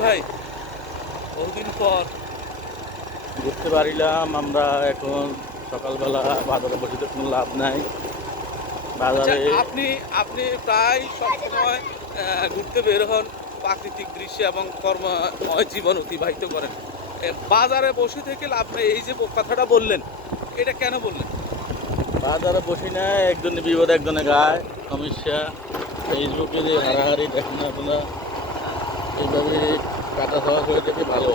ভাই ঘুরতে পারিলাম আমরা এখন সকালবেলা বাজারে বসে তো কোনো লাভ নাই। আচ্ছা, বাজারে আপনি আপনি প্রায় সবসময় ঘুরতে বের হন প্রাকৃতিক দৃশ্য এবং কর্মময় জীবন অতিবাহিত করেন। বাজারে বসে থেকে নেই, এই যে কথাটা বললেন, এটা কেন বললেন? বাজারে বসি না একজনে বিপদ, একজনে গায়, সমস্যা। ফেসবুকে যে হারাহারি দেখেন আপনারা, এইভাবে কাটা খাওয়া করে দেখে ভালো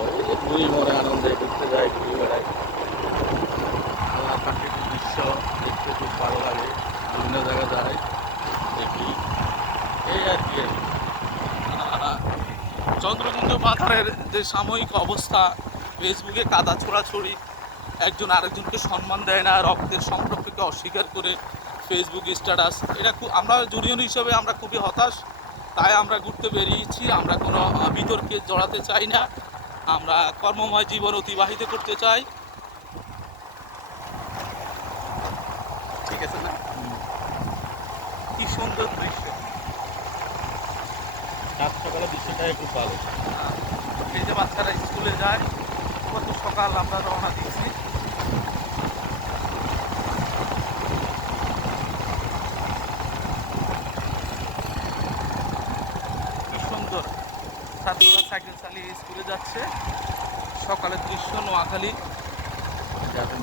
ঘুরি মনে আনন্দে ঘুরতে যায়, ঘুরি বেড়ায়। প্রাকৃতিক দৃশ্য দেখতে খুব ভালো লাগে, বিভিন্ন জায়গায় যায়, দেখি। এই আর কি চন্দ্রকুণ্ড বাজারের যে সাময়িক অবস্থা ফেসবুকে কাদা ছোড়াছড়ি। একজন আরেকজনকে সম্মান দেয় না রক্তের সম্পর্ককে অস্বীকার করে ফেসবুক স্ট্যাটাস এটা খুব আমরা জুনিয়র হিসেবে আমরা খুবই হতাশ তাই আমরা ঘুরতে বেরিয়েছি। আমরা কোনো বিতর্কে জড়াতে চাই না। আমরা কর্মময় জীবন অতিবাহিত করতে চাই। ঠিক আছে না কি সুন্দর দৃশ্য। সাত সকালে দৃশ্যটাই খুব ভালো। এই যে বাচ্চারা স্কুলে যায় কত সকাল আমরা রওনা দিচ্ছি কি সুন্দর। ছাত্ররা সাইকেল চালিয়ে স্কুলে যাচ্ছে। সকালের দৃশ্য নোয়াখালী। যাবেন।